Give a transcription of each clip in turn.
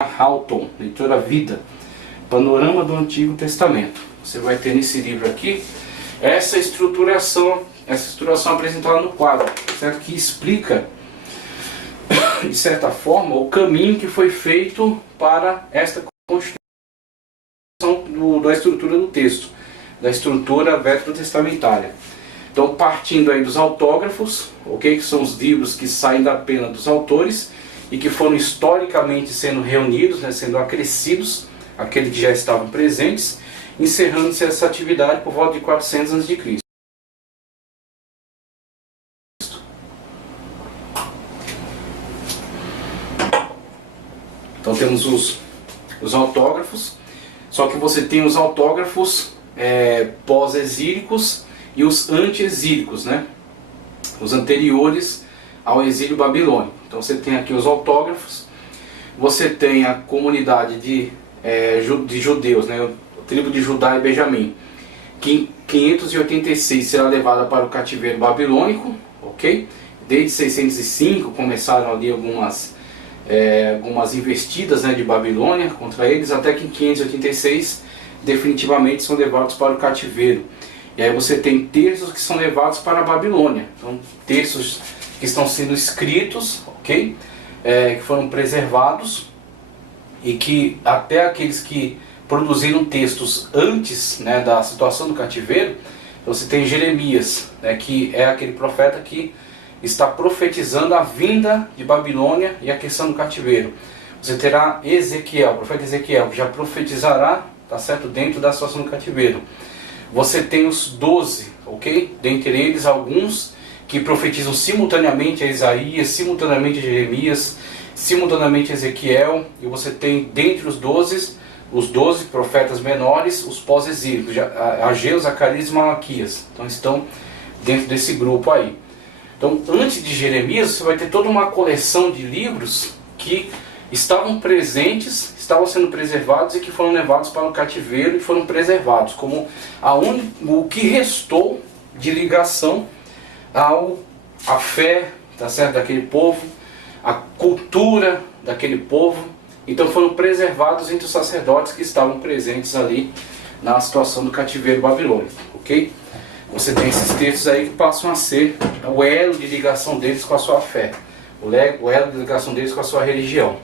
Houghton, Leitura Vida, Panorama do Antigo Testamento. Você vai ter nesse livro aqui essa estruturação apresentada no quadro, certo? Que explica, de certa forma, o caminho que foi feito para esta constituição da estrutura do texto, da estrutura veterotestamentária. Então, partindo aí dos autógrafos, que são os livros que saem da pena dos autores e que foram historicamente sendo reunidos, sendo acrescidos, aqueles que já estavam presentes, encerrando-se essa atividade por volta de 400 a.C. Então temos os autógrafos, só que você tem os autógrafos pós-exílicos e os anti-exílicos, os anteriores ao exílio babilônico. Então você tem aqui os autógrafos, você tem a comunidade de judeus, a tribo de Judá e Benjamim, que em 586 será levada para o cativeiro babilônico, Desde 605 começaram ali algumas investidas de Babilônia contra eles, até que em 586 definitivamente são levados para o cativeiro. E aí você tem terços que são levados para a Babilônia, então terços que estão sendo escritos, que foram preservados, e que até aqueles que produziram textos antes da situação do cativeiro. Você tem Jeremias, que é aquele profeta que está profetizando a vinda de Babilônia e a questão do cativeiro. Você terá Ezequiel, o profeta Ezequiel, que já profetizará, dentro da situação do cativeiro. Você tem os 12, dentre eles alguns que profetizam simultaneamente a Isaías, simultaneamente a Jeremias, simultaneamente a Ezequiel, e você tem dentre os 12 profetas menores, os pós-exílicos, Ageu, Zacarias e Malaquias. Então estão dentro desse grupo aí. Então, antes de Jeremias, você vai ter toda uma coleção de livros que estavam presentes, estavam sendo preservados e que foram levados para o cativeiro e foram preservados, como o que restou de ligação à fé, daquele povo, a cultura daquele povo. Então foram preservados entre os sacerdotes que estavam presentes ali na situação do cativeiro babilônico, Você tem esses textos aí que passam a ser o elo de ligação deles com a sua fé, o elo de ligação deles com a sua religião.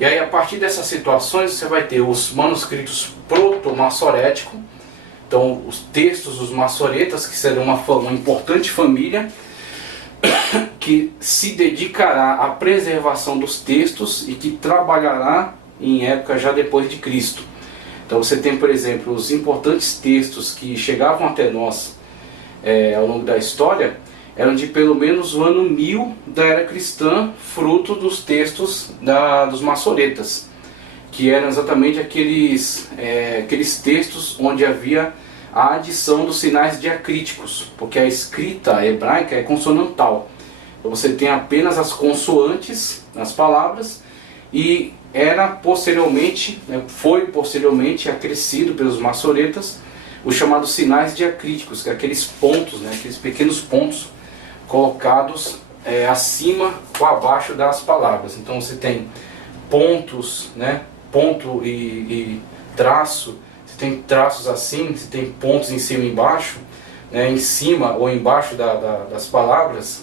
E aí, a partir dessas situações, você vai ter os manuscritos proto-massoréticos, então os textos dos massoretas, que serão uma importante família que se dedicará à preservação dos textos e que trabalhará em época já depois de Cristo. Então você tem, por exemplo, os importantes textos que chegavam até nós ao longo da história, eram de pelo menos o ano 1000 da era cristã, fruto dos textos dos massoretas, que eram exatamente aqueles textos onde havia a adição dos sinais diacríticos, porque a escrita hebraica é consonantal. Então você tem apenas as consoantes nas palavras, e foi posteriormente acrescido pelos massoretas os chamados sinais diacríticos, que é aqueles pontos, aqueles pequenos pontos colocados acima ou abaixo das palavras. Então você tem pontos, ponto e traço. Você tem traços assim, você tem pontos em cima e embaixo, em cima ou embaixo das palavras,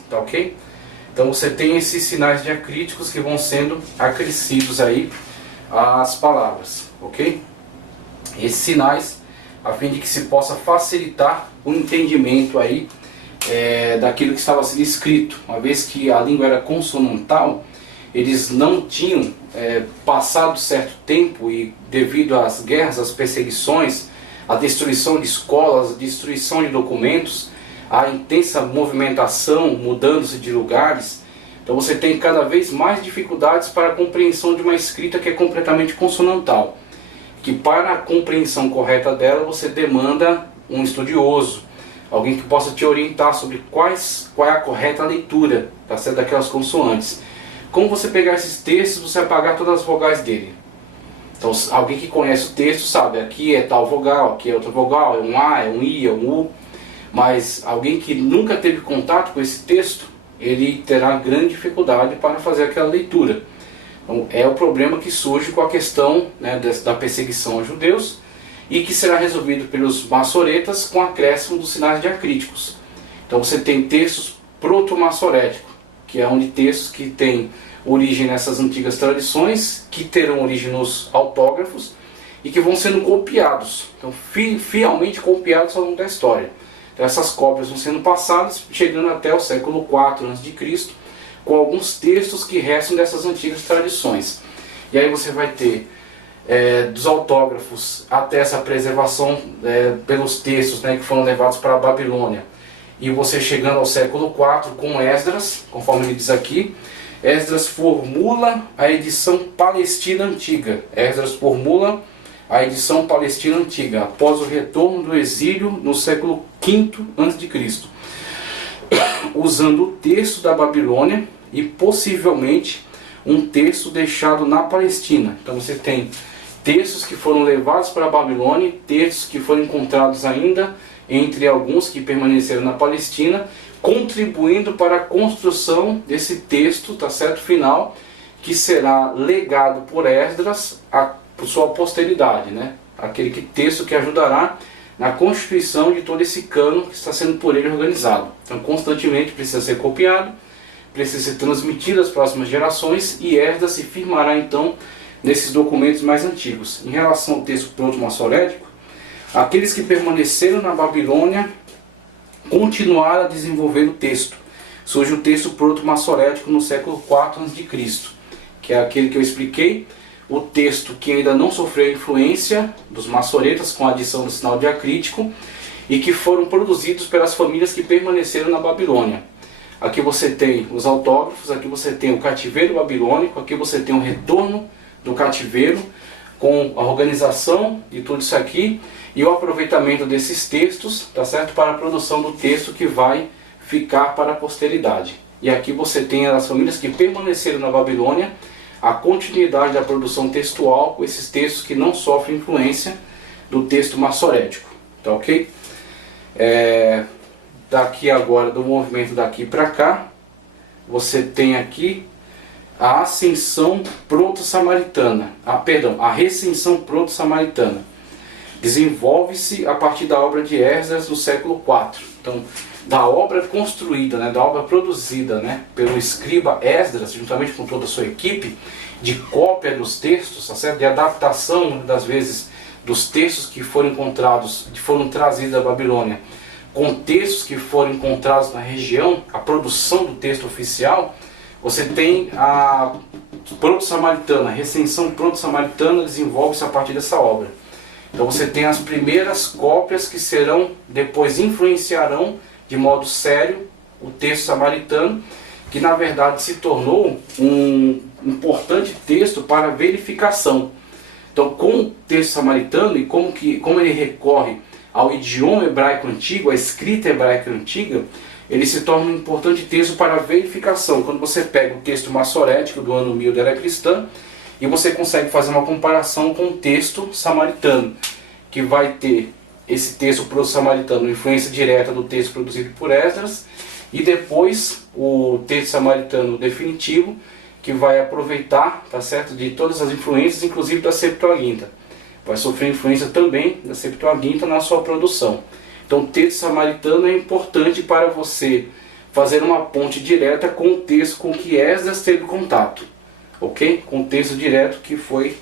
Então você tem esses sinais diacríticos que vão sendo acrescidos aí às palavras, Esses sinais, a fim de que se possa facilitar o entendimento aí daquilo que estava sendo escrito. Uma vez que a língua era consonantal, eles não tinham passado certo tempo, e devido às guerras, às perseguições, à destruição de escolas, à destruição de documentos, à intensa movimentação, mudando-se de lugares, então você tem cada vez mais dificuldades para a compreensão de uma escrita que é completamente consonantal, que para a compreensão correta dela você demanda um estudioso, alguém que possa te orientar sobre qual é a correta leitura daquelas consoantes. Como você pegar esses textos, você vai apagar todas as vogais dele. Então alguém que conhece o texto sabe, aqui é tal vogal, aqui é outra vogal, é um A, é um I, é um U. Mas alguém que nunca teve contato com esse texto, ele terá grande dificuldade para fazer aquela leitura. Então, é o problema que surge com a questão, né, da perseguição aos judeus, e que será resolvido pelos maçoretas com o acréscimo dos sinais diacríticos. Então você tem textos proto-maçoréticos, que é onde textos que têm origem nessas antigas tradições, que terão origem nos autógrafos e que vão sendo copiados, então fielmente copiados ao longo da história. Então essas cópias vão sendo passadas, chegando até o século IV a.C., com alguns textos que restam dessas antigas tradições. E aí você vai ter dos autógrafos até essa preservação pelos textos, né, que foram levados para a Babilônia, e você chegando ao século IV com Esdras, conforme ele diz aqui. Esdras formula a edição palestina antiga. Esdras formula a edição palestina antiga, após o retorno do exílio no século V a.C., usando o texto da Babilônia e possivelmente um texto deixado na Palestina. Então você tem textos que foram levados para a Babilônia, textos que foram encontrados ainda entre alguns que permaneceram na Palestina, contribuindo para a construção desse texto, tá certo, final, que será legado por Esdras por sua posteridade, né? Aquele texto que ajudará na constituição de todo esse cano que está sendo por ele organizado. Então constantemente precisa ser copiado, precisa ser transmitido às próximas gerações, e Esdras se firmará então nesses documentos mais antigos. Em relação ao texto proto-maçorético, aqueles que permaneceram na Babilônia continuaram a desenvolver o texto. Surge o texto proto-maçorético no século IV a.C., que é aquele que eu expliquei, o texto que ainda não sofreu a influência dos maçoretas com a adição do sinal diacrítico e que foram produzidos pelas famílias que permaneceram na Babilônia. Aqui você tem os autógrafos, aqui você tem o cativeiro babilônico, aqui você tem o retorno do cativeiro, com a organização de tudo isso aqui e o aproveitamento desses textos, tá certo, para a produção do texto que vai ficar para a posteridade. E aqui você tem as famílias que permaneceram na Babilônia, a continuidade da produção textual com esses textos que não sofrem influência do texto maçorético, tá ok? Daqui agora, do movimento daqui para cá, você tem aqui a ascensão proto-samaritana, a recensão proto-samaritana. Desenvolve-se a partir da obra de Esdras no século IV. Então, da obra construída, né, da obra produzida, né, pelo escriba Esdras, juntamente com toda a sua equipe, de cópia dos textos, tá certo? De adaptação, muitas das vezes, dos textos que foram encontrados, que foram trazidos da Babilônia, com textos que foram encontrados na região, a produção do texto oficial. Você tem a proto-samaritana, a recensão proto-samaritana desenvolve-se a partir dessa obra. Então você tem as primeiras cópias que serão, depois influenciarão de modo sério o texto samaritano, que na verdade se tornou um importante texto para verificação. Então com o texto samaritano e como ele recorre ao idioma hebraico antigo, à escrita hebraica antiga, ele se torna um importante texto para verificação. Quando você pega o texto maçorético do ano 1000 da era cristã e você consegue fazer uma comparação com o texto samaritano, que vai ter esse texto proto-samaritano, influência direta do texto produzido por Esdras, e depois o texto samaritano definitivo, que vai aproveitar, tá certo, de todas as influências, inclusive da Septuaginta. Vai sofrer influência também da Septuaginta na sua produção. Então o texto samaritano é importante para você fazer uma ponte direta com o texto com que Esdras teve contato, ok? Com o texto direto que foi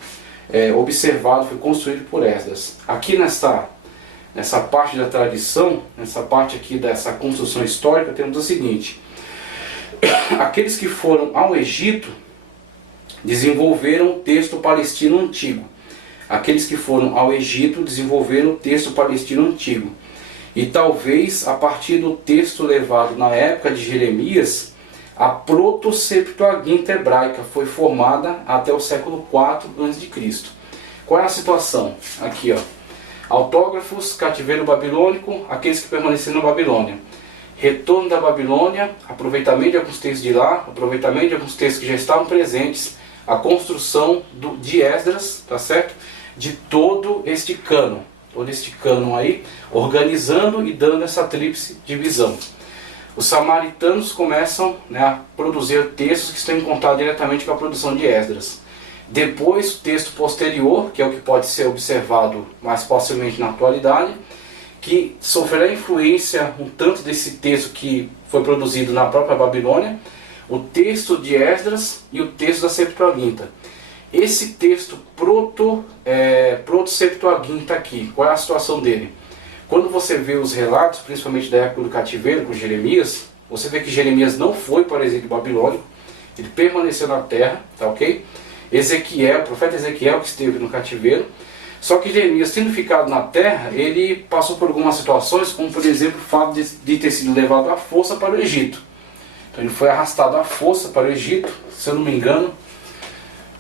observado, foi construído por Esdras. Aqui nessa parte da tradição, nessa parte aqui dessa construção histórica, temos o seguinte: aqueles que foram ao Egito desenvolveram o texto palestino antigo. Aqueles que foram ao Egito desenvolveram o texto palestino antigo. E talvez a partir do texto levado na época de Jeremias, a proto-septuaginta hebraica foi formada até o século IV a.C. Qual é a situação? Aqui, ó. Autógrafos, cativeiro babilônico, aqueles que permaneceram na Babilônia. Retorno da Babilônia, aproveitamento de alguns textos de lá, aproveitamento de alguns textos que já estavam presentes, a construção de Esdras, tá certo? De todo este cânon aí, organizando e dando essa tríplice divisão. os samaritanos começam, né, a produzir textos que estão em contato diretamente com a produção de Esdras. Depois, o texto posterior, que é o que pode ser observado mais facilmente na atualidade, que sofrerá influência um tanto desse texto que foi produzido na própria Babilônia, o texto de Esdras e o texto da Septuaginta. Esse texto proto-Septuaginta aqui, qual é a situação dele? Quando você vê os relatos, principalmente da época do cativeiro com Jeremias, você vê que Jeremias não foi para o exílio babilônico, ele permaneceu na terra, tá ok? Ezequiel, o profeta Ezequiel que esteve no cativeiro, só que Jeremias, tendo ficado na terra, ele passou por algumas situações, como por exemplo o fato de ter sido levado à força para o Egito. Então ele foi arrastado à força para o Egito, se eu não me engano,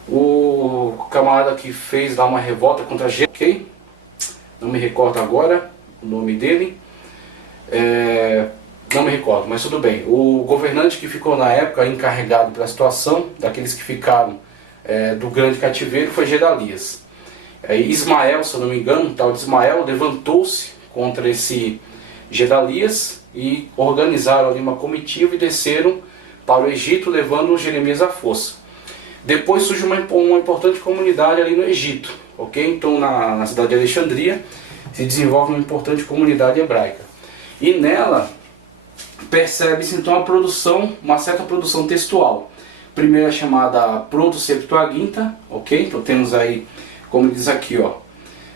o camarada que fez lá uma revolta contra Jeremias, não me recordo agora o nome dele, não me recordo, mas tudo bem. O governante que ficou na época encarregado pela situação, daqueles que ficaram do grande cativeiro, foi Gedalias. Ismael, se eu não me engano, o tal de Ismael, levantou-se contra esse Gedalias e organizaram ali uma comitiva e desceram para o Egito, levando Jeremias à força. Depois surge uma importante comunidade ali no Egito, ok? Então na cidade de Alexandria se desenvolve uma importante comunidade hebraica. E nela percebe-se então uma certa produção textual. Primeiro é chamada Proto-Septuaginta, ok? Então temos aí, como diz aqui, ó,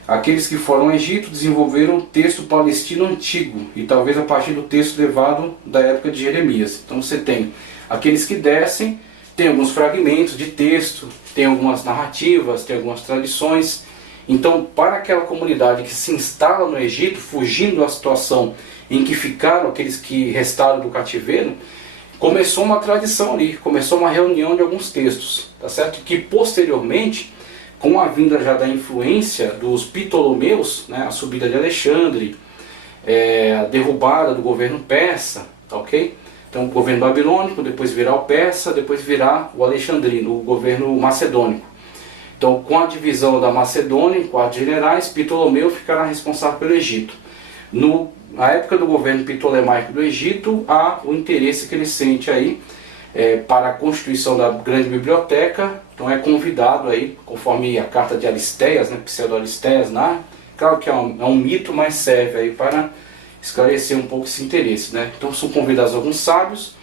aqueles que foram ao Egito desenvolveram o texto palestino antigo, e talvez a partir do texto levado da época de Jeremias. Então você tem aqueles que descem, tem alguns fragmentos de texto, tem algumas narrativas, tem algumas tradições. Então, para aquela comunidade que se instala no Egito, fugindo da situação em que ficaram aqueles que restaram do cativeiro, começou uma tradição ali, começou uma reunião de alguns textos, tá certo? Que posteriormente, com a vinda já da influência dos Ptolomeus, né, a subida de Alexandre, a derrubada do governo persa, tá ok? Então o governo babilônico, depois virá o persa, depois virá o alexandrino, o governo macedônico. Então, com a divisão da Macedônia em 4 generais, Ptolomeu ficará responsável pelo Egito. Na época do governo ptolemaico do Egito, há o interesse que ele sente aí para a constituição da grande biblioteca. Então é convidado aí, conforme a carta de Aristeias, né, Pseudo-Aristeias, claro que é um mito, mas serve aí para esclarecer um pouco esse interesse, né? Então são convidados alguns sábios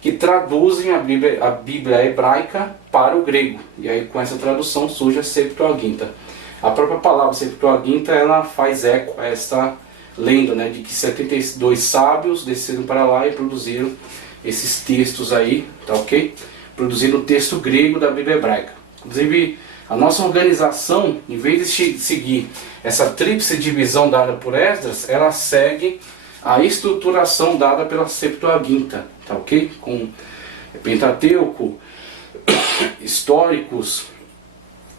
que traduzem a Bíblia hebraica para o grego. E aí com essa tradução surge a Septuaginta. A própria palavra Septuaginta, ela faz eco a esta lenda, né, de que 72 sábios desceram para lá e produziram esses textos aí, tá ok? Produziram o texto grego da Bíblia hebraica. Inclusive, a nossa organização, em vez de seguir essa tríplice divisão dada por Esdras, ela segue a estruturação dada pela Septuaginta, tá ok? Com Pentateuco, históricos,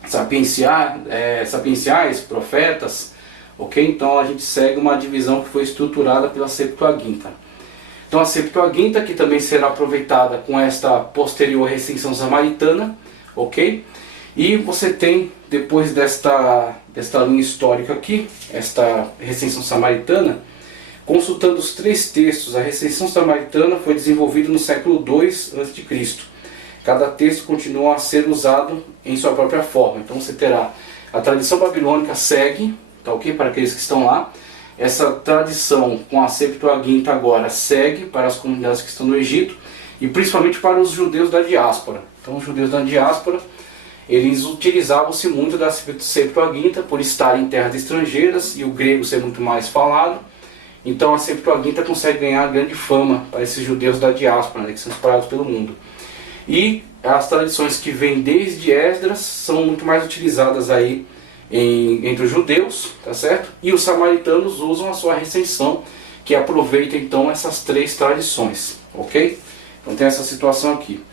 sapienciais, profetas, ok? Então a gente segue uma divisão que foi estruturada pela Septuaginta. Então a Septuaginta, que também será aproveitada com esta posterior recensão samaritana, ok? E você tem, depois desta linha histórica aqui, esta recensão samaritana, consultando os 3 textos, a recensão samaritana foi desenvolvida no século II a.C. Cada texto continua a ser usado em sua própria forma. Então você terá a tradição babilônica segue, tá ok? Para aqueles que estão lá. Essa tradição com a Septuaginta agora segue para as comunidades que estão no Egito e principalmente para os judeus da diáspora. Então os judeus da diáspora, eles utilizavam-se muito da Septuaginta por estar em terras estrangeiras e o grego ser muito mais falado. Então a Septuaginta consegue ganhar grande fama para esses judeus da diáspora, né, que são espalhados pelo mundo. E as tradições que vêm desde Esdras são muito mais utilizadas aí entre os judeus, tá certo? E os samaritanos usam a sua recensão, que aproveita então essas 3 tradições, ok? Então tem essa situação aqui.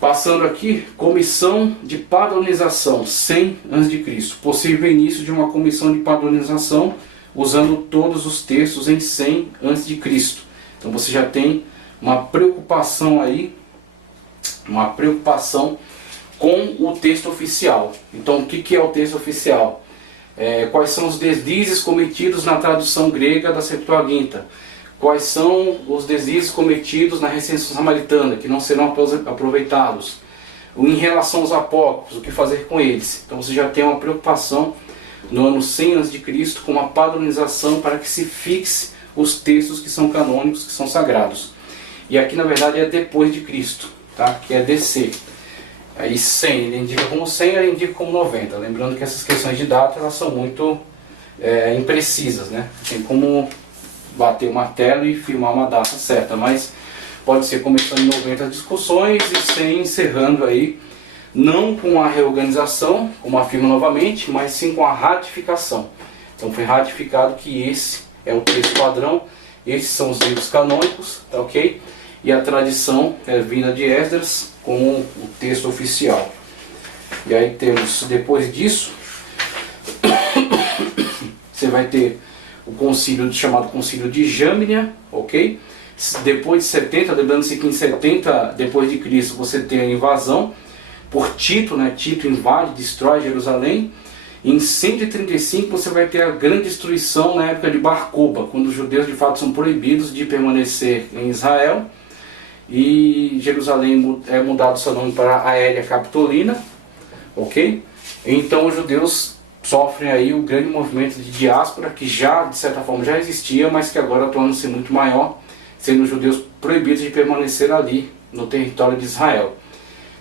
Passando aqui, comissão de padronização 100 a.C. Possível início de uma comissão de padronização usando todos os textos em 100 a.C. Então você já tem uma preocupação aí, com o texto oficial. Então o que é o texto oficial? Quais são os deslizes cometidos na tradução grega da Septuaginta? quais são os desvios cometidos na recenção samaritana, que não serão aproveitados. Em relação aos apócrifos, o que fazer com eles. Então você já tem uma preocupação no ano 100 a.C. com uma padronização para que se fixe os textos que são canônicos, que são sagrados. E aqui na verdade é depois de Cristo, tá? Que é DC. Aí 100, ele indica como 100, ele indica como 90. Lembrando que essas questões de data elas são muito imprecisas, né? Tem como bater o martelo e firmar uma data certa, mas pode ser começando em 90 as discussões e 100 encerrando aí, não com a reorganização, como afirma novamente, mas sim com a ratificação. Então foi ratificado que esse é o texto padrão, esses são os livros canônicos, tá ok? E a tradição é vinda de Esdras como o texto oficial. E aí temos, depois disso, você vai ter o concílio chamado Concílio de Jamnia, ok? Depois de 70, lembrando-se que em 70 depois de Cristo você tem a invasão por Tito, né? Tito invade, destrói Jerusalém. Em 135 você vai ter a grande destruição na época de Bar Kokhba, quando os judeus de fato são proibidos de permanecer em Israel. E Jerusalém é mudado seu nome para Aélia Capitolina, ok? Então os judeus sofrem aí o grande movimento de diáspora, que já de certa forma já existia, mas que agora torna-se muito maior, sendo os judeus proibidos de permanecer ali no território de Israel.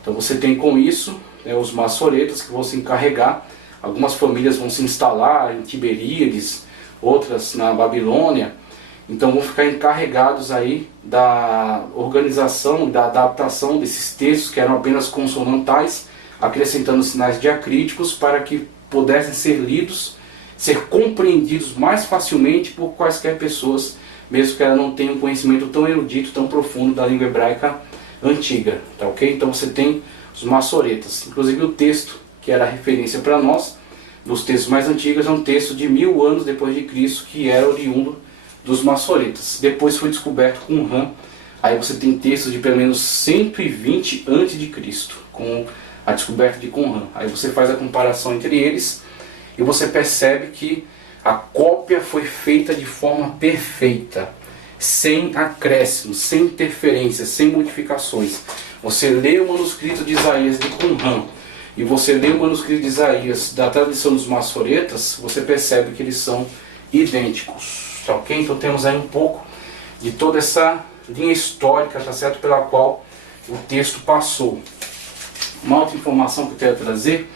Então você tem com isso os maçoretas que vão se encarregar. Algumas famílias vão se instalar em Tiberíades, outras na Babilônia. Então vão ficar encarregados aí da organização, da adaptação desses textos que eram apenas consonantais, acrescentando sinais diacríticos para que pudessem ser lidos, ser compreendidos mais facilmente por quaisquer pessoas, mesmo que ela não tenha um conhecimento tão erudito, tão profundo da língua hebraica antiga, tá ok? Então você tem os maçoretas, inclusive o texto que era a referência para nós, dos textos mais antigos, é um texto de 1000 anos depois de Cristo, que era oriundo dos maçoretas. Depois foi descoberto Qumran, aí você tem textos de pelo menos 120 a.C., com a descoberta de Qumran. Aí você faz a comparação entre eles e você percebe que a cópia foi feita de forma perfeita, sem acréscimos, sem interferências, sem modificações. Você lê o manuscrito de Isaías de Qumran e você lê o manuscrito de Isaías da tradição dos maçoretas, você percebe que eles são idênticos, tá ok? Então temos aí um pouco de toda essa linha histórica, tá certo, pela qual o texto passou. Uma outra informação que eu quero trazer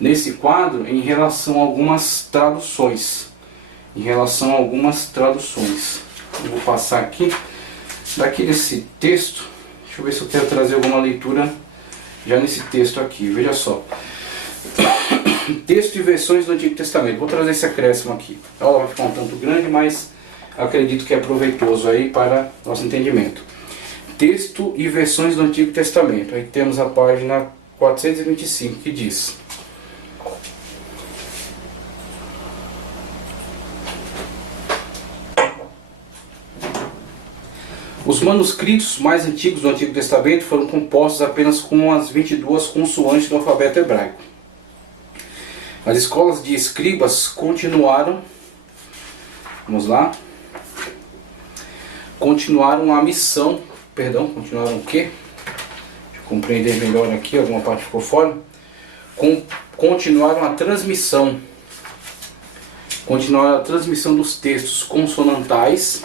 nesse quadro é em relação a algumas traduções. Eu vou passar aqui, daqui desse texto, deixa eu ver se eu quero trazer alguma leitura já nesse texto aqui, veja só. Texto e versões do Antigo Testamento, vou trazer esse acréscimo aqui. Ela vai ficar um tanto grande, mas acredito que é proveitoso aí para nosso entendimento. Texto e versões do Antigo Testamento, aí temos a página 425, que diz: os manuscritos mais antigos do Antigo Testamento foram compostos apenas com as 22 consoantes do alfabeto hebraico. As escolas de escribas continuaram a missão, continuaram o quê? Deixa eu compreender melhor aqui, alguma parte ficou fora. Continuaram a transmissão dos textos consonantais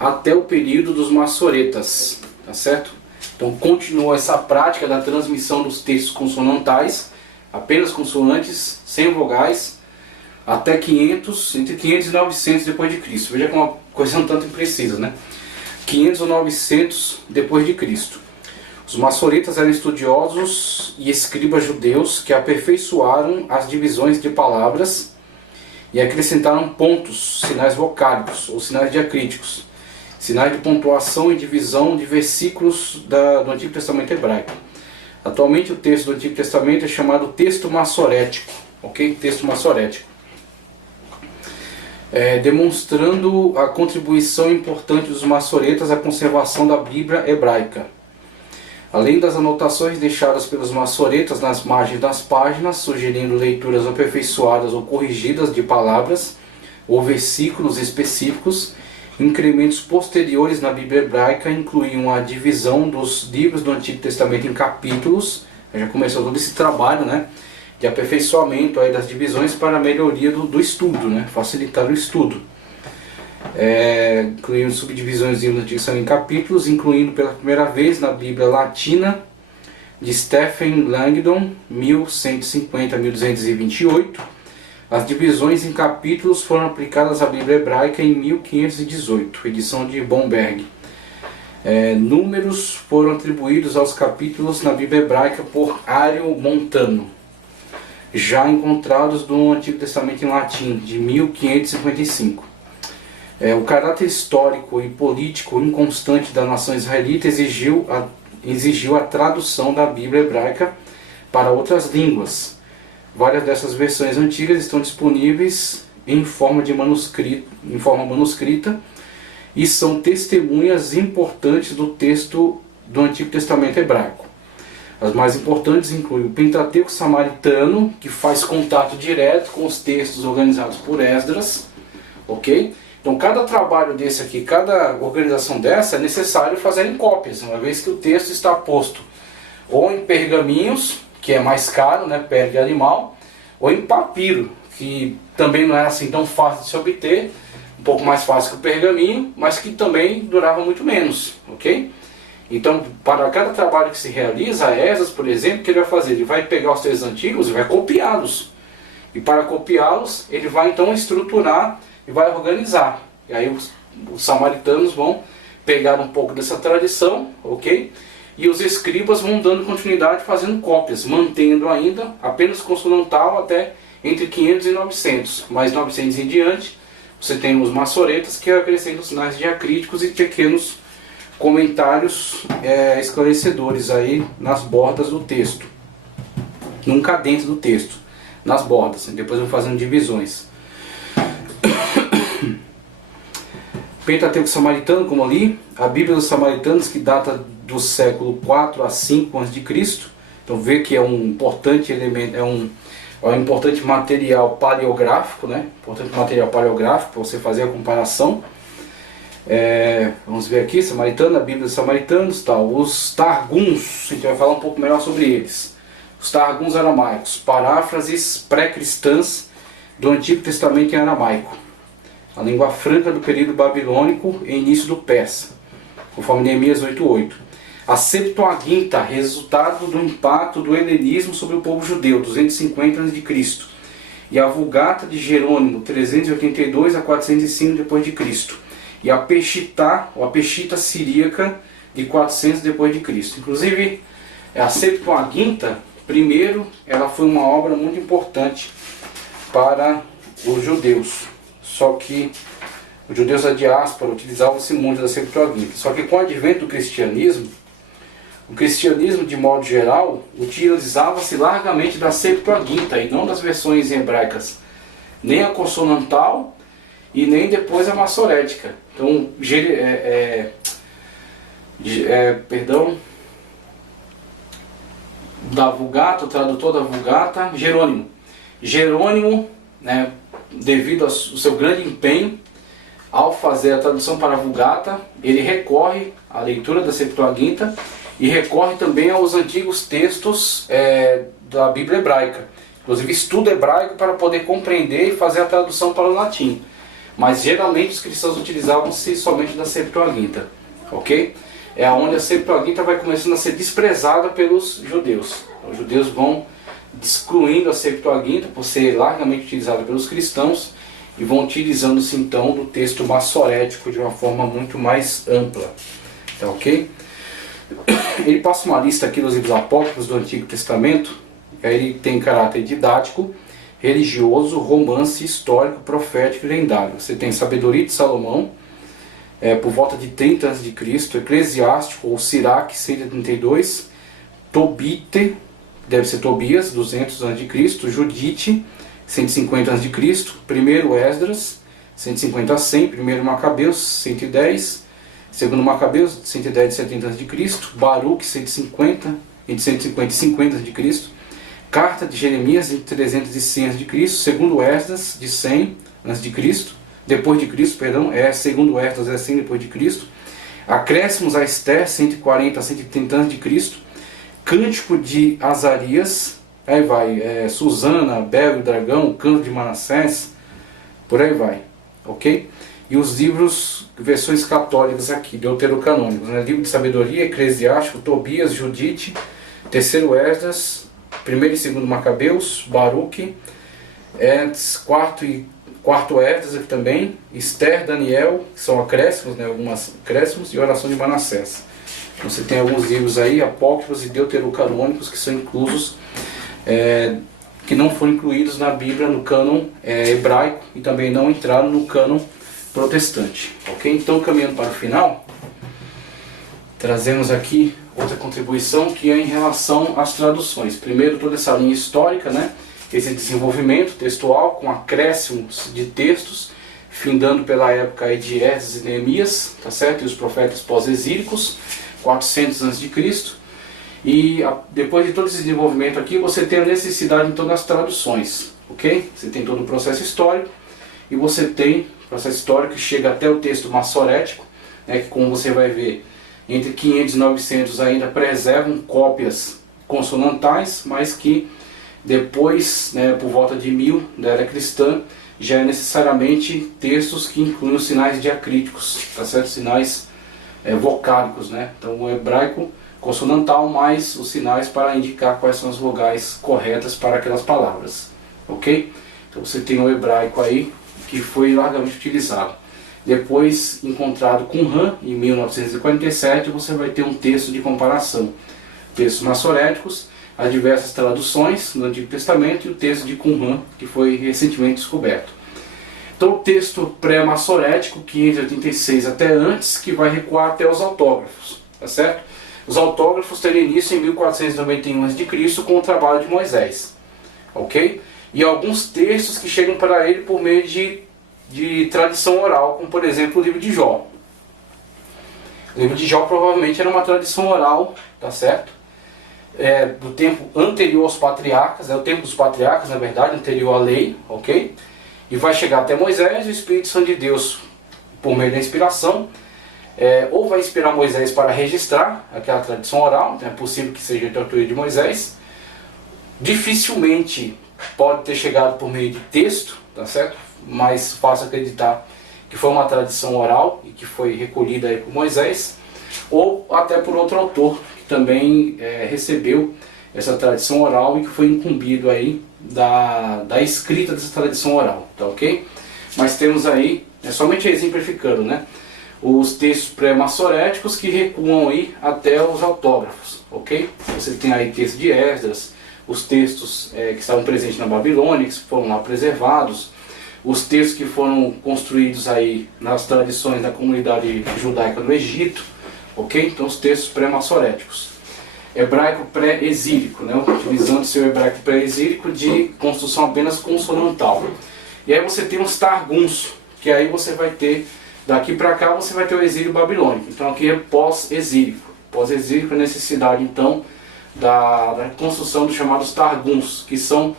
até o período dos maçoretas, tá certo? Então continua essa prática da transmissão dos textos consonantais, apenas consonantes, sem vogais, até entre 500 e 900 depois de Cristo. Veja que é uma coisa um tanto imprecisa, né? 500 ou 900 depois de Cristo. Os maçoretas eram estudiosos e escribas judeus que aperfeiçoaram as divisões de palavras e acrescentaram pontos, sinais vocálicos ou sinais diacríticos, sinais de pontuação e divisão de versículos do Antigo Testamento hebraico. Atualmente o texto do Antigo Testamento é chamado texto maçorético, ok? Texto maçorético. Demonstrando a contribuição importante dos maçoretas à conservação da Bíblia hebraica. Além das anotações deixadas pelos maçoretas nas margens das páginas, sugerindo leituras aperfeiçoadas ou corrigidas de palavras ou versículos específicos, Incrementos posteriores na Bíblia hebraica incluíam a divisão dos livros do Antigo Testamento em capítulos. Já começou todo esse trabalho, né, de aperfeiçoamento aí das divisões para a melhoria do estudo, né, facilitar o estudo. Incluindo subdivisões do Antigo Testamento em capítulos, incluindo pela primeira vez na Bíblia Latina de Stephen Langdon, 1150 a 1228. As divisões em capítulos foram aplicadas à Bíblia hebraica em 1518, edição de Bomberg. Números foram atribuídos aos capítulos na Bíblia hebraica por Ário Montano, já encontrados no Antigo Testamento em latim, de 1555. O caráter histórico e político inconstante da nação israelita exigiu a tradução da Bíblia hebraica para outras línguas. Várias dessas versões antigas estão disponíveis em forma manuscrita e são testemunhas importantes do texto do Antigo Testamento hebraico. As mais importantes incluem o Pentateuco Samaritano, que faz contato direto com os textos organizados por Esdras, ok? Então cada trabalho desse aqui, cada organização dessa, é necessário fazer em cópias, uma vez que o texto está posto ou em pergaminhos, que é mais caro, né, pele de animal, ou em papiro, que também não é assim tão fácil de se obter, um pouco mais fácil que o pergaminho, mas que também durava muito menos, ok? Então, para cada trabalho que se realiza, Esdras, por exemplo, o que ele vai fazer? Ele vai pegar os textos antigos e vai copiá-los. E para copiá-los, ele vai então estruturar e vai organizar. E aí os samaritanos vão pegar um pouco dessa tradição, ok? E os escribas vão dando continuidade fazendo cópias, mantendo ainda apenas consonantal até entre 500 e 900. Mais 900 em diante, você tem os maçoretas que acrescentam sinais diacríticos e pequenos comentários esclarecedores aí nas bordas do texto. Nunca dentro do texto, nas bordas. Depois eu vou fazendo divisões. Pentateuco Samaritano, como ali, a Bíblia dos Samaritanos, que data do século 4 a 5 a.C. Então vê que é um importante elemento, é um importante material paleográfico, né? Importante material paleográfico para você fazer a comparação. Vamos ver aqui, Samaritano, a Bíblia dos Samaritanos, tal. Os Targums, a gente vai falar um pouco melhor sobre eles. Os Targums aramaicos, paráfrases pré-cristãs do Antigo Testamento em aramaico, a língua franca do período babilônico e início do persa, conforme Neemias 8:8. A Septuaginta, resultado do impacto do helenismo sobre o povo judeu, 250 a.C. E a Vulgata de Jerônimo, 382 a 405 d.C. E a Peshitta, ou a Peshitta siríaca, de 400 d.C. Inclusive, a Septuaginta, primeiro, ela foi uma obra muito importante para os judeus. Só que os judeus da diáspora utilizavam-se muito da Septuaginta. Só que com o advento do cristianismo, o cristianismo, de modo geral, utilizava-se largamente da Septuaginta e não das versões hebraicas, nem a consonantal e nem depois a maçorética. Então, da Vulgata, o tradutor da Vulgata, Jerônimo, né, devido ao seu grande empenho ao fazer a tradução para a Vulgata, ele recorre à leitura da Septuaginta e recorre também aos antigos textos da Bíblia hebraica. Inclusive estuda hebraico para poder compreender e fazer a tradução para o latim. Mas geralmente os cristãos utilizavam-se somente da Septuaginta, ok? É onde a Septuaginta vai começando a ser desprezada pelos judeus. Os judeus vão excluindo a Septuaginta por ser largamente utilizada pelos cristãos e vão utilizando-se então do texto maçorético de uma forma muito mais ampla, tá, ok? Ele passa uma lista aqui dos livros apócrifos do Antigo Testamento. Ele tem caráter didático, religioso, romance, histórico, profético e lendário. Você tem Sabedoria de Salomão, por volta de 30 a.C., Eclesiástico ou Siraque, 132, Tobite, deve ser Tobias, 200 a.C., Judite, 150 a.C., 1 Esdras, 150 a 100, 1 Macabeus, 110, 2 Macabeus, 110 a 70 a.C., Baruque, 150, entre 150 e 50 a.C., Carta de Jeremias, entre 300 e 100 a.C., 2 Esdras, de 100 a.C., depois de Cristo, perdão, segundo Esdras é 100 depois de Cristo. Acréscimos a Esther, 140 a 130 antes de Cristo. Cântico de Azarias, aí vai, Susana, Bel e o Dragão, Canto de Manassés, por aí vai, ok? E os livros, versões católicas aqui, deuterocanônicos, né? Livro de Sabedoria, Eclesiástico, Tobias, Judite, Terceiro Esdras, Primeiro e Segundo Macabeus, Baruque, Quarto Esdras aqui também, Esther, Daniel, que são acréscimos, né? Algumas acréscimos, e Oração de Manassés. Então você tem alguns livros aí, apócrifos e deuterocanônicos, que são inclusos, que não foram incluídos na Bíblia, no cânon hebraico, e também não entraram no cânon protestante, ok? Então, caminhando para o final, trazemos aqui outra contribuição que é em relação às traduções. Primeiro, toda essa linha histórica, né? Esse desenvolvimento textual com acréscimos de textos, findando pela época aí de Esdras e Neemias, tá certo? E os profetas pós-exílicos, 400 a.C. E depois de todo esse desenvolvimento aqui, você tem a necessidade então das traduções, ok? Você tem todo o processo histórico, e você tem processo histórico que chega até o texto massorético, né, que como você vai ver, entre 500 e 900 ainda preservam cópias consonantais, mas que depois, né, por volta de 1000 da era cristã, já é necessariamente textos que incluem os sinais diacríticos, tá certo? Sinais vocálicos, né? Então o hebraico consonantal mais os sinais para indicar quais são as vogais corretas para aquelas palavras, ok? Então você tem o hebraico aí, que foi largamente utilizado. Depois, encontrado Qumran, em 1947, você vai ter um texto de comparação. Textos massoréticos, as diversas traduções no Antigo Testamento e o texto de Qumran, que foi recentemente descoberto. Então o texto pré-massorético, 586 até antes, que vai recuar até os autógrafos, tá certo? Os autógrafos teriam início em 1491 a.C. com o trabalho de Moisés, ok? E alguns textos que chegam para ele por meio de tradição oral, como por exemplo o livro de Jó. O livro de Jó provavelmente era uma tradição oral, tá certo? Do tempo anterior aos patriarcas, o tempo dos patriarcas, na verdade, anterior à lei, ok? E vai chegar até Moisés, e o Espírito Santo de Deus, por meio da inspiração, ou vai inspirar Moisés para registrar aquela tradição oral, então é possível que seja de autoria de Moisés. Dificilmente pode ter chegado por meio de texto, tá certo? Mas fácil acreditar que foi uma tradição oral e que foi recolhida aí por Moisés, ou até por outro autor que também recebeu essa tradição oral e que foi incumbido aí da escrita dessa tradição oral, tá ok? Mas temos aí, somente exemplificando, né, os textos pré-massoréticos que recuam aí até os autógrafos, ok? Você tem aí texto de Esdras, os textos que estavam presentes na Babilônia, que foram lá preservados, os textos que foram construídos aí nas tradições da comunidade judaica do Egito, ok? Então os textos pré-massoréticos. Hebraico pré-exílico, né? Utilizando-se o hebraico pré-exílico de construção apenas consonantal. E aí você tem os targuns, que aí você vai ter, daqui para cá você vai ter o exílio babilônico. Então aqui é pós-exílico. Pós-exílico é necessidade então da construção dos chamados targuns, que são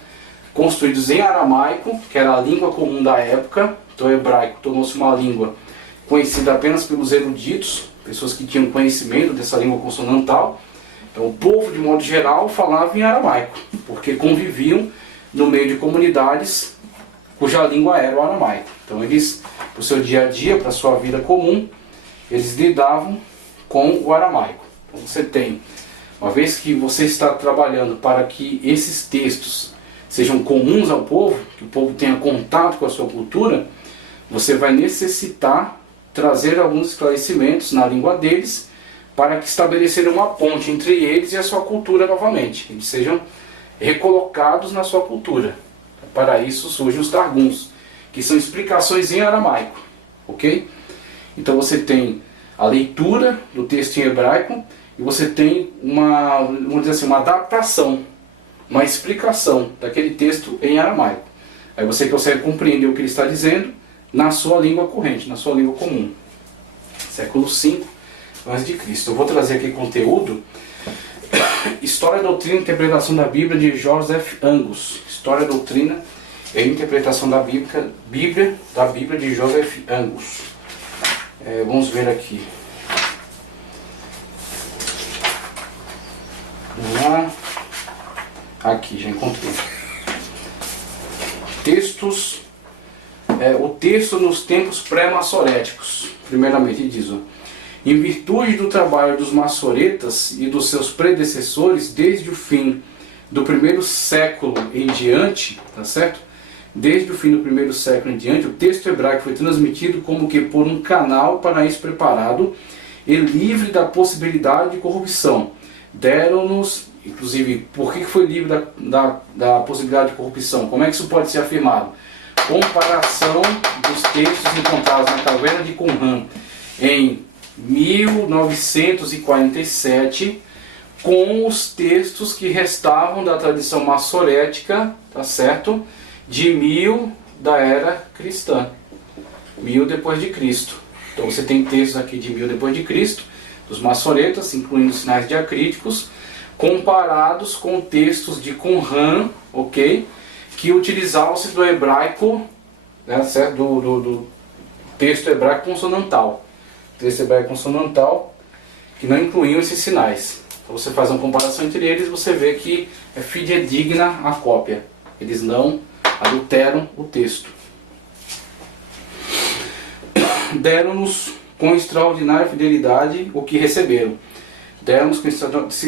construídos em aramaico, que era a língua comum da época. Então o hebraico tornou-se uma língua conhecida apenas pelos eruditos, pessoas que tinham conhecimento dessa língua consonantal. Então o povo, de modo geral, falava em aramaico, porque conviviam no meio de comunidades cuja língua era o aramaico. Então eles, para o seu dia a dia, para a sua vida comum, eles lidavam com o aramaico. Então você tem, uma vez que você está trabalhando para que esses textos sejam comuns ao povo, que o povo tenha contato com a sua cultura, você vai necessitar trazer alguns esclarecimentos na língua deles, para que estabelecer uma ponte entre eles e a sua cultura novamente. Eles sejam recolocados na sua cultura. Para isso surgem os targuns, que são explicações em aramaico, ok? Então você tem a leitura do texto em hebraico e você tem vamos dizer assim, uma adaptação, uma explicação daquele texto em aramaico. Aí você consegue compreender o que ele está dizendo na sua língua corrente, na sua língua comum. Século V a.C. Eu vou trazer aqui conteúdo. História, Doutrina e Interpretação da Bíblia, de Joseph Angus. História, Doutrina é a interpretação da Bíblia de Joseph Angus. Vamos ver aqui. Vamos lá. Aqui, já encontrei. Textos. O texto nos tempos pré-maçoréticos. Primeiramente diz, em virtude do trabalho dos maçoretas e dos seus predecessores desde o fim do primeiro século em diante, tá certo? Desde o fim do primeiro século em diante, o texto hebraico foi transmitido como que por um canal para isso preparado e livre da possibilidade de corrupção. Deram-nos, inclusive, por que foi livre da possibilidade de corrupção? Como é que isso pode ser afirmado? Comparação dos textos encontrados na caverna de Qumran em 1947 com os textos que restavam da tradição maçorética, tá certo? De 1000 da era cristã, 1000 depois de Cristo. Então você tem textos aqui de 1000 depois de Cristo, dos maçoretas, incluindo sinais diacríticos, comparados com textos de Qumran, ok? Que utilizavam-se do hebraico, né, certo? Do texto hebraico consonantal. Texto hebraico consonantal, que não incluíam esses sinais. Então você faz uma comparação entre eles e você vê que é fidedigna a cópia. Eles não adulteram o texto. Deram-nos com extraordinária fidelidade o que receberam. Deram-nos com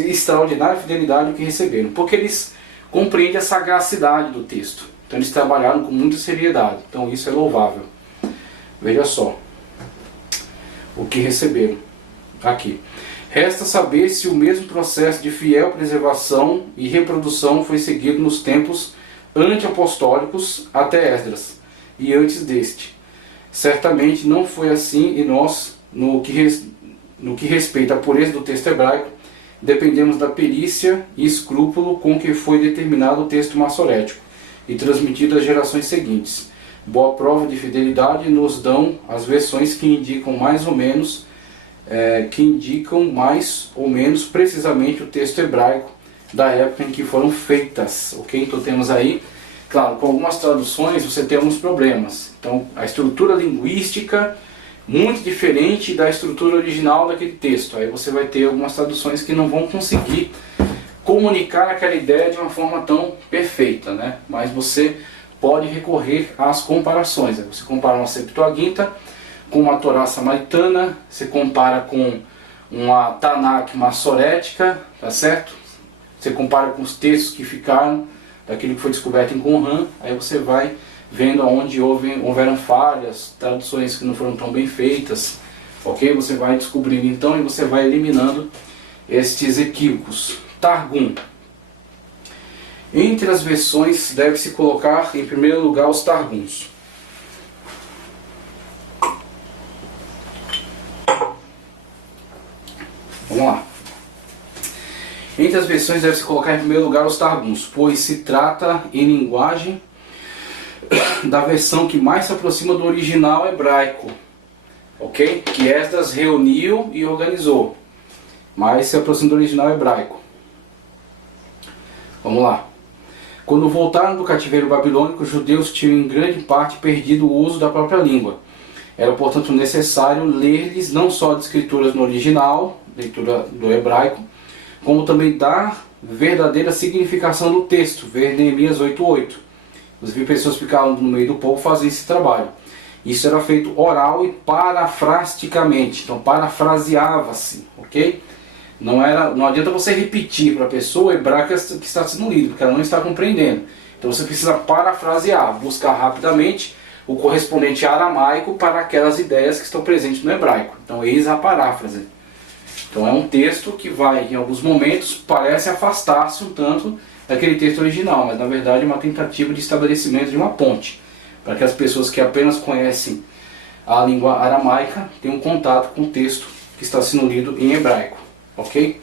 extraordinária fidelidade o que receberam. Porque eles compreendem a sagacidade do texto. Então eles trabalharam com muita seriedade. Então isso é louvável. Veja só o que receberam aqui. Resta saber se o mesmo processo de fiel preservação e reprodução foi seguido nos tempos anti-apostólicos até Esdras e antes deste. Certamente não foi assim, e nós, no que respeita à pureza do texto hebraico, dependemos da perícia e escrúpulo com que foi determinado o texto maçorético e transmitido às gerações seguintes. Boa prova de fidelidade nos dão as versões que indicam mais ou menos precisamente o texto hebraico da época em que foram feitas, ok? Então temos aí, claro, com algumas traduções você tem alguns problemas. Então a estrutura linguística muito diferente da estrutura original daquele texto. Aí você vai ter algumas traduções que não vão conseguir comunicar aquela ideia de uma forma tão perfeita, né? Mas você pode recorrer às comparações. Você compara uma Septuaginta com uma Torá samaritana, você compara com uma Tanakh massorética, tá certo? Você compara com os textos que ficaram daquilo que foi descoberto em Qumran, aí você vai vendo onde houveram falhas, traduções que não foram tão bem feitas, ok? Você vai descobrindo então e você vai eliminando estes equívocos. Targum. Entre as versões deve-se colocar em primeiro lugar os Targuns. Vamos lá. Entre as versões deve-se colocar em primeiro lugar os Targuns, pois se trata em linguagem da versão que mais se aproxima do original hebraico, ok? Que Esdras reuniu e organizou, mas se aproxima do original hebraico. Vamos lá. Quando voltaram do cativeiro babilônico, os judeus tinham em grande parte perdido o uso da própria língua. Era, portanto, necessário ler-lhes não só as escrituras no original, leitura do hebraico, como também dar verdadeira significação do texto, ver Neemias 8:8. Inclusive, pessoas ficavam no meio do povo fazendo esse trabalho. Isso era feito oral e parafrasticamente, então parafraseava-se, ok? Não adianta você repetir para a pessoa hebraica que está sendo lido, porque ela não está compreendendo. Então você precisa parafrasear, buscar rapidamente o correspondente aramaico para aquelas ideias que estão presentes no hebraico. Então eis a paráfrase. Então é um texto que vai, em alguns momentos, parece afastar-se um tanto daquele texto original, mas na verdade é uma tentativa de estabelecimento de uma ponte, para que as pessoas que apenas conhecem a língua aramaica tenham contato com o texto que está sendo lido em hebraico. Ok?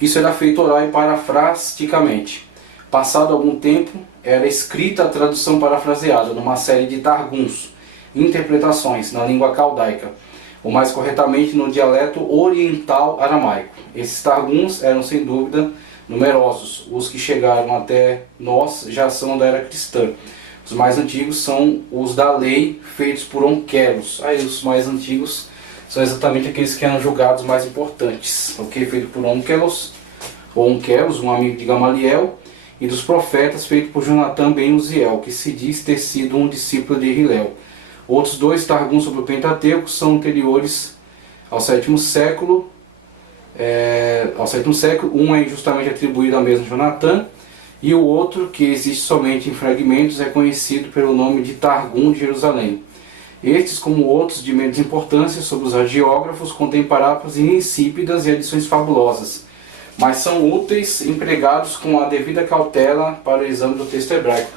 Isso era feito oral e parafrasticamente. Passado algum tempo, era escrita a tradução parafraseada numa série de targuns, interpretações na língua caldaica, ou mais corretamente no dialeto oriental aramaico. Esses targuns eram sem dúvida numerosos. Os que chegaram até nós já são da era cristã. Os mais antigos são os da lei, feitos por Onkelos. Aí os mais antigos são exatamente aqueles que eram julgados mais importantes, ok? Feito por Onkelos, ou Onkelos, um amigo de Gamaliel, e dos profetas, feito por Jonatã ben Uziel, que se diz ter sido um discípulo de Hilel. Outros dois Targums sobre o Pentateuco são anteriores ao sétimo século. Um é injustamente atribuído ao mesmo Jonatã, e o outro, que existe somente em fragmentos, é conhecido pelo nome de Targum de Jerusalém. Estes, como outros de menos importância sobre os hagiógrafos, contêm parábolas insípidas e adições fabulosas, mas são úteis, empregados com a devida cautela para o exame do texto hebraico.